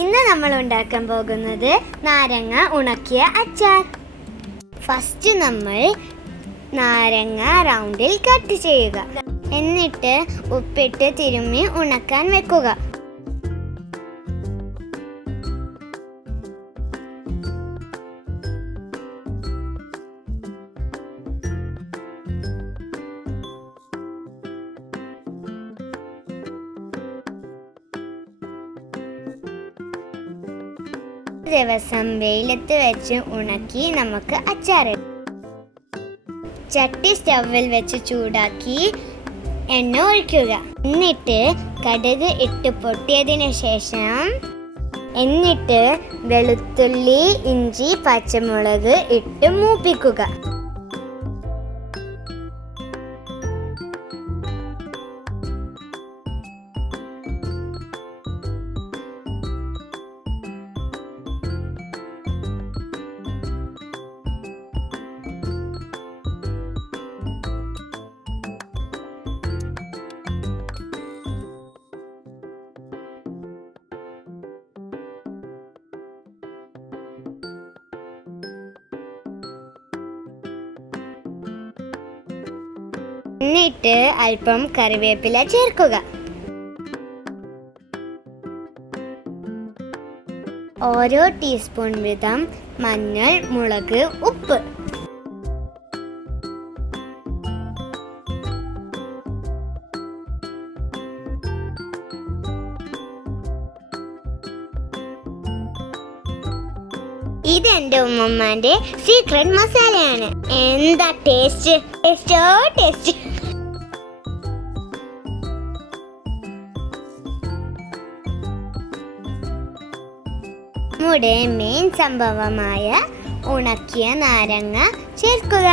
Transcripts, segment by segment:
ഇന്ന് നമ്മൾ ഉണ്ടാക്കാൻ പോകുന്നത് നാരങ്ങ ഉണക്കിയ അച്ചാർ. ഫസ്റ്റ് നമ്മൾ നാരങ്ങ റൗണ്ടിൽ കട്ട് ചെയ്യുക. എന്നിട്ട് ഉപ്പിട്ട് തിരുമ്മി ഉണക്കാൻ വെക്കുക. ദിവസം വെയിലത്ത് വെച്ച് ഉണക്കി നമുക്ക് അച്ചാറിടാം. ചട്ടി സ്റ്റവിൽ വെച്ച് ചൂടാക്കി എണ്ണ ഒഴിക്കുക. എന്നിട്ട് കടുക് ഇട്ട് പൊട്ടിയതിന് ശേഷം എന്നിട്ട് വെളുത്തുള്ളി ഇഞ്ചി പച്ചമുളക് ഇട്ട് മൂപ്പിക്കുക. എന്നിട്ട് അല്പം കറിവേപ്പില ചേർക്കുക. ഓരോ ടീസ്പൂൺ വീതം മഞ്ഞൾ മുളക് ഉപ്പ്. ഇത് എന്റെ ഉമ്മമാന്റെ സീക്രട്ട് മസാലയാണ് എന്താ ടേസ്റ്റ് ടേസ്റ്റോ ടേസ്റ്റ് നമ്മുടെ മെയിൻ സംഭവമായ ഉണക്കിയ നാരങ്ങ ചേർക്കുക.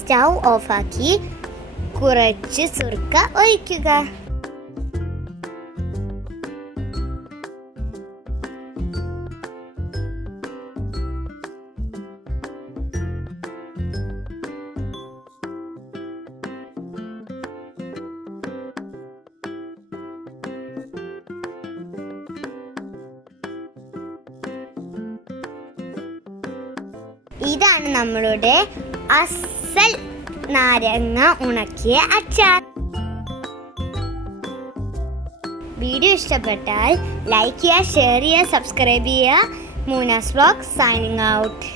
സ്റ്റൗ ഓഫാക്കി കുറച്ച് സുർക്ക ഒഴിക്കുക. ഇതാണ് നമ്മളുടെ അസൽ നാരങ്ങ ഉണക്കിയ അച്ചാർ. വീഡിയോ ഇഷ്ടപ്പെട്ടാൽ ലൈക്ക് ചെയ്യുക ഷെയർ ചെയ്യുക സബ്സ്ക്രൈബ് ചെയ്യുക. മൂനാസ് ബ്ലോഗ് സൈനിങ് ഔട്ട്